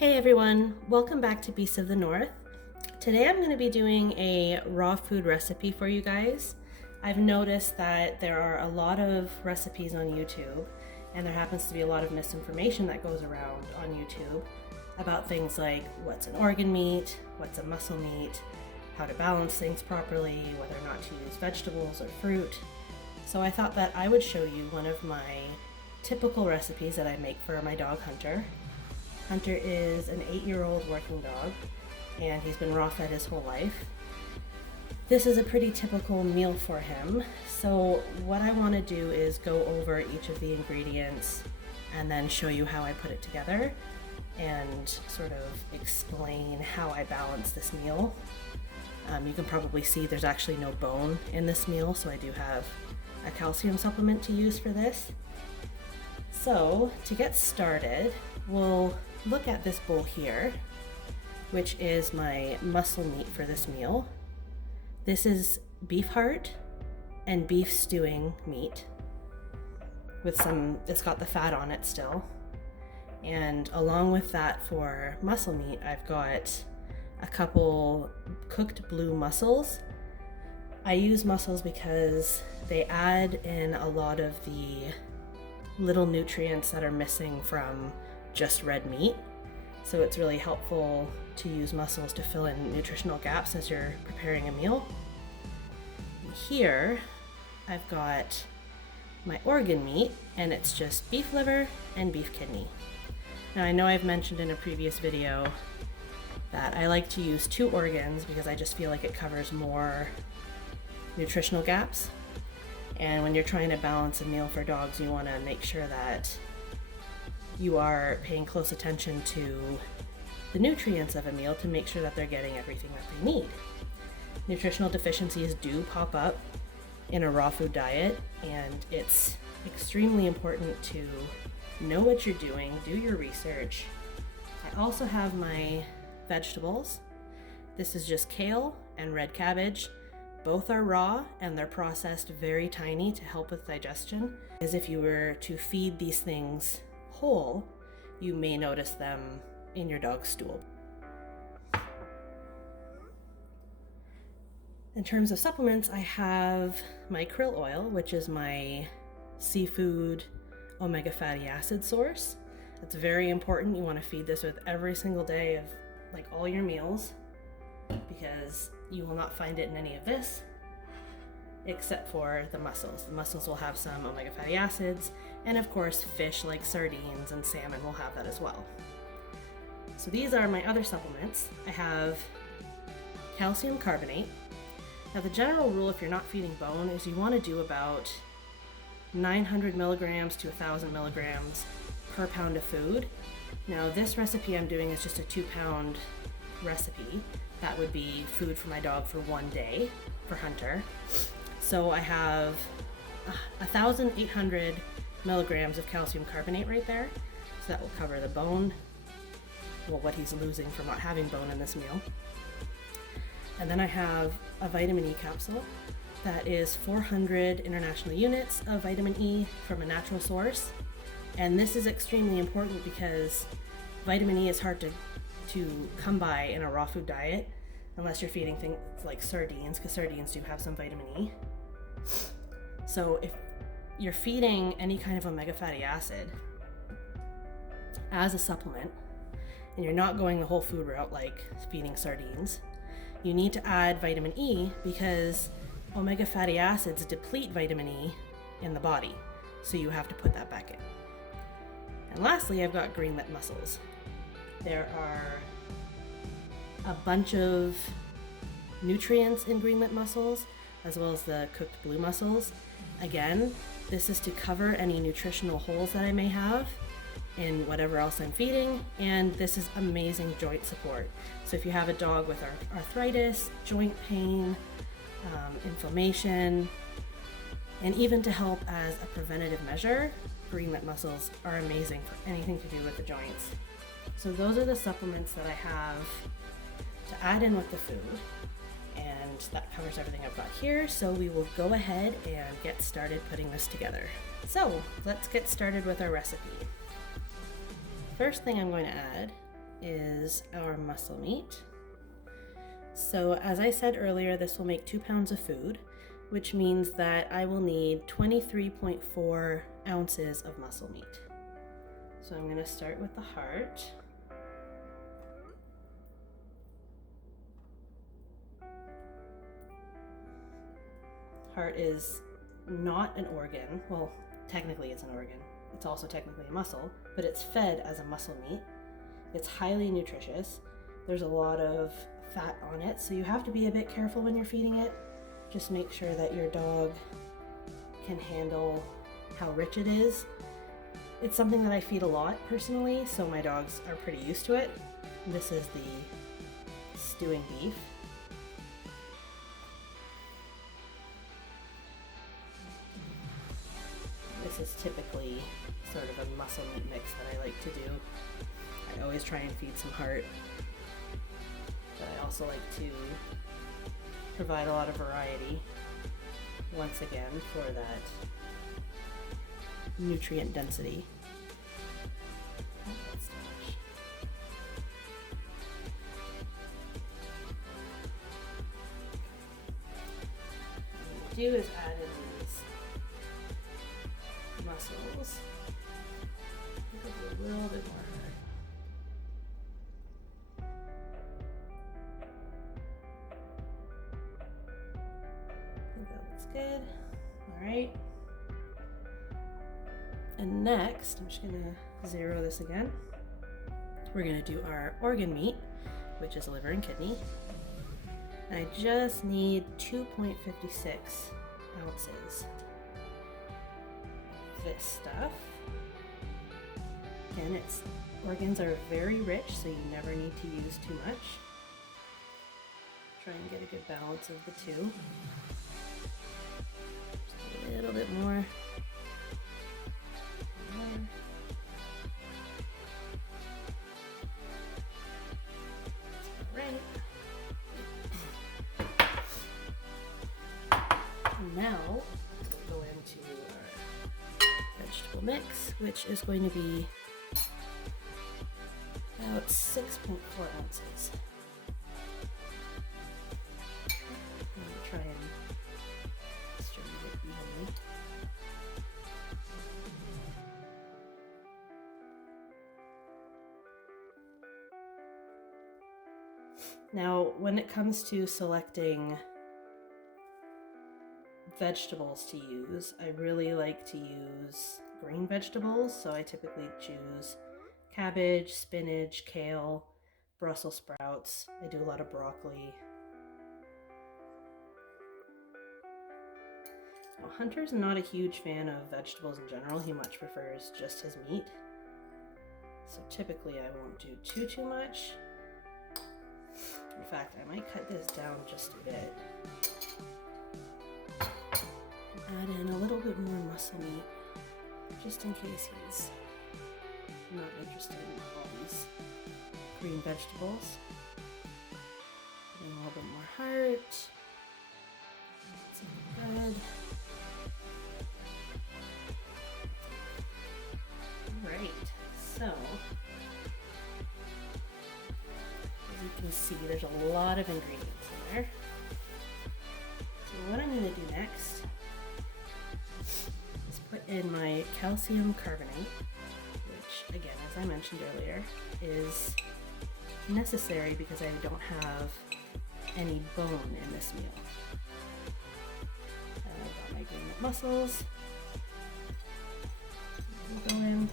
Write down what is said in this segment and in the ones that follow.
Hey everyone, welcome back to Beasts of the North. Today I'm going to be doing a raw food recipe for you guys. I've noticed that there are a lot of recipes on YouTube, and there happens to be a lot of misinformation that goes around on YouTube about things like what's an organ meat, what's a muscle meat, how to balance things properly, whether or not to use vegetables or fruit. So I thought that I would show you one of my typical recipes that I make for my dog Hunter. Hunter is an 8-year-old working dog, and he's been raw fed his whole life. This is a pretty typical meal for him, so what I want to do is go over each of the ingredients and then show you how I put it together and sort of explain how I balance this meal. You can probably see there's actually no bone in this meal, so I do have a calcium supplement to use for this. So to get started, we'll look at this bowl here, which is my muscle meat for this meal. This is beef heart and beef stewing meat with it's got the fat on it still. And along with that, for muscle meat, I've got a couple cooked blue mussels. I use mussels because they add in a lot of the little nutrients that are missing from just red meat. So it's really helpful to use mussels to fill in nutritional gaps as you're preparing a meal. Here I've got my organ meat, and it's just beef liver and beef kidney. Now I know I've mentioned in a previous video that I like to use 2 organs because I just feel like it covers more nutritional gaps. And when you're trying to balance a meal for dogs, you want to make sure that you are paying close attention to the nutrients of a meal to make sure that they're getting everything that they need. Nutritional deficiencies do pop up in a raw food diet, and it's extremely important to know what you're doing, do your research. I also have my vegetables. This is just kale and red cabbage. Both are raw and they're processed very tiny to help with digestion. As if you were to feed these things whole, you may notice them in your dog's stool. In terms of supplements, I have my krill oil, which is my seafood omega fatty acid source. It's very important. You want to feed this with every single day of all your meals, because you will not find it in any of this except for the mussels. The mussels will have some omega fatty acids, and of course fish like sardines and salmon will have that as well. So these are my other supplements. I have calcium carbonate. Now the general rule if you're not feeding bone is you want to do about 900 milligrams to 1,000 milligrams per pound of food. Now this recipe I'm doing is just a 2-pound recipe. That would be food for my dog for 1 day for Hunter. So I have 1,800 milligrams of calcium carbonate right there. So that will cover the bone, well, what he's losing from not having bone in this meal. And then I have a vitamin E capsule that is 400 international units of vitamin E from a natural source. And this is extremely important because vitamin E is hard to come by in a raw food diet unless you're feeding things like sardines, because sardines do have some vitamin E. So if you're feeding any kind of omega fatty acid as a supplement and you're not going the whole food route like feeding sardines, you need to add vitamin E because omega fatty acids deplete vitamin E in the body, so you have to put that back in. And lastly, I've got greenlet mussels. There are a bunch of nutrients in greenlet mussels, as well as the cooked blue mussels. Again, this is to cover any nutritional holes that I may have in whatever else I'm feeding, and this is amazing joint support. So if you have a dog with arthritis, joint pain, inflammation, and even to help as a preventative measure, greenlet mussels are amazing for anything to do with the joints. So those are the supplements that I have to add in with the food, and that covers everything I've got here. So we will go ahead and get started putting this together. So let's get started with our recipe. First thing I'm going to add is our muscle meat. So as I said earlier, this will make 2 pounds of food, which means that I will need 23.4 ounces of muscle meat. So I'm going to start with the heart. Heart is not an organ. Well, technically it's an organ. It's also technically a muscle, but it's fed as a muscle meat. It's highly nutritious. There's a lot of fat on it, so you have to be a bit careful when you're feeding it. Just make sure that your dog can handle how rich it is. It's something that I feed a lot personally, so my dogs are pretty used to it. This is the stewing beef. This is typically sort of a muscle meat mix that I like to do. I always try and feed some heart, but I also like to provide a lot of variety, once again, for that nutrient density. What we do is add in these mussels. A little bit more. I think that looks good. All right. And next, I'm just gonna zero this again. We're gonna do our organ meat, which is liver and kidney. And I just need 2.56 ounces of this stuff. Again, organs are very rich, so you never need to use too much. Try and get a good balance of the two. Just a little bit more. Right. Now we'll go into our vegetable mix, which is going to be about 6.4 ounces. I'm going to try and distribute it evenly. Now, when it comes to selecting vegetables to use, I really like to use green vegetables, so I typically choose cabbage, spinach, kale, Brussels sprouts. I do a lot of broccoli. Now, Hunter's not a huge fan of vegetables in general. He much prefers just his meat. So typically I won't do too much. In fact, I might cut this down just a bit. Add in a little bit more muscle meat, just in case he's not interested in all these green vegetables. And a little bit more heart. That's good. Alright, so as you can see, there's a lot of ingredients in there. So what I'm going to do next is put in my calcium carbonate, which, again, as I mentioned earlier, is necessary because I don't have any bone in this meal. I've got my green mussels. Go in.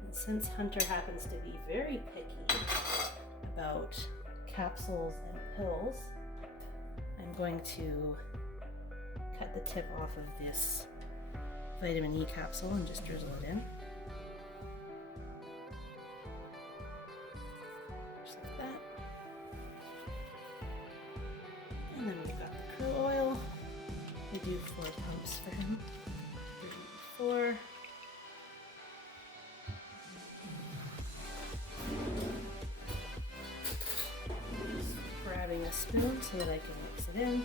And since Hunter happens to be very picky about capsules and pills, I'm going to cut the tip off of this vitamin E capsule and just drizzle it in. Just like that. And then we've got the krill oil. I do 4 pumps for him. 4. Just grabbing a spoon so that I can mix it in.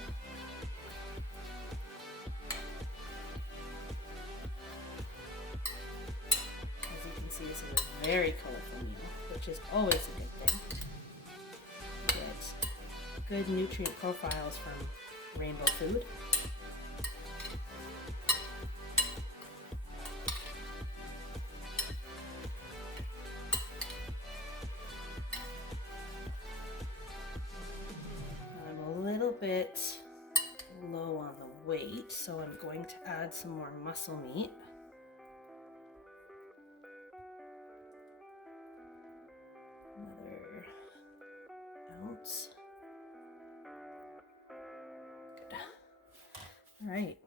very colorful meal, which is always a good thing. You get good nutrient profiles from rainbow food. I'm a little bit low on the weight, so I'm going to add some more mussel meat. Another ounce. Good. All right.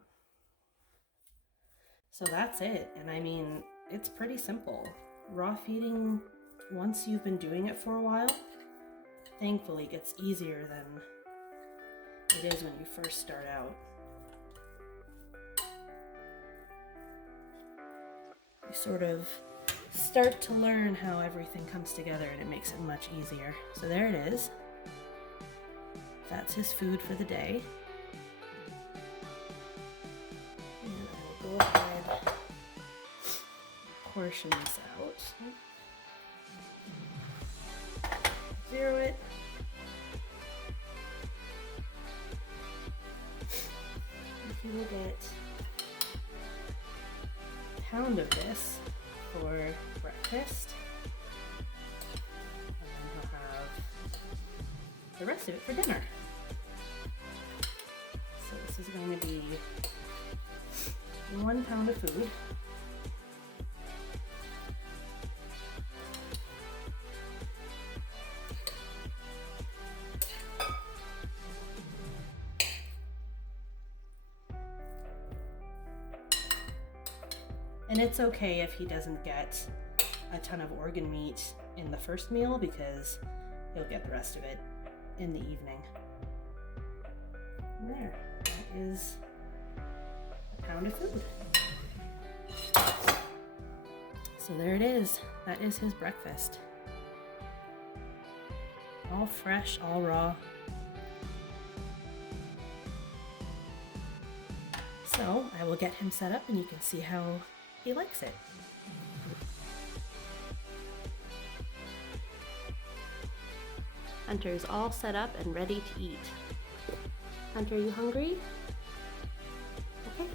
So that's it. And I mean, it's pretty simple. Raw feeding, once you've been doing it for a while, thankfully gets easier than it is when you first start out. You sort of start to learn how everything comes together and it makes it much easier. So there it is. That's his food for the day. And I will go ahead and portion this out. Zero it. He will get a pound of this for breakfast, and then he'll have the rest of it for dinner. So this is going to be 1 pound of food. And it's okay if he doesn't get a ton of organ meat in the first meal, because he'll get the rest of it in the evening. And there, that is a pound of food. So there it is. That is his breakfast. All fresh, all raw. So I will get him set up and you can see how he likes it. Hunter's all set up and ready to eat. Hunter, you hungry? Okay.